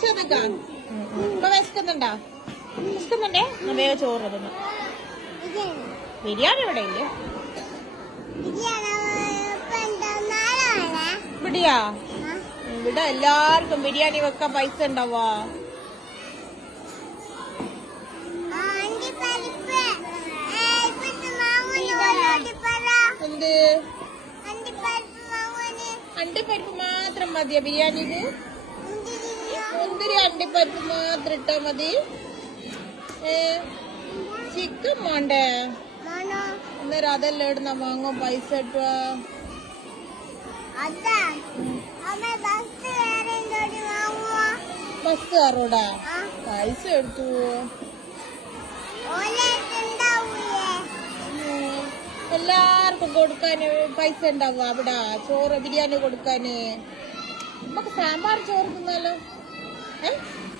ഇപ്പൊ വിശക്കുന്നുണ്ടോ? വിശക്കുന്നുണ്ടേ? വേഗം ചോറ് തിന്നു. ബിരിയാണി ഇവിടെ ഇല്ലേ? ഇവിടെയാ? ഇവിടെ എല്ലാവർക്കും ബിരിയാണി വെക്കാൻ പൈസ ഉണ്ടാവാ? എന്ത് അണ്ടിപ്പരിപ്പ് മാത്രം മതിയാ ബിരിയാണിക്ക്? മുന്തിരി അണ്ടിപ്പരിപ്പ് മാത്രം ഇട്ടാ മതി? ചിക്കൻ വേണ്ടേ? അന്നേരം അതെല്ലാം ഇടുന്ന വാങ്ങും പൈസ ഇട്ടുവാ? ബസ് കയറൂടാ? പൈസ എടുത്തു. എല്ലാവർക്കും കൊടുക്കാന് പൈസ ഉണ്ടാവുക അവിടെ? ചോറ് ബിരിയാണി കൊടുക്കാന്? നമുക്ക് സാമ്പാർ ചോറ് തിന്നാലോ?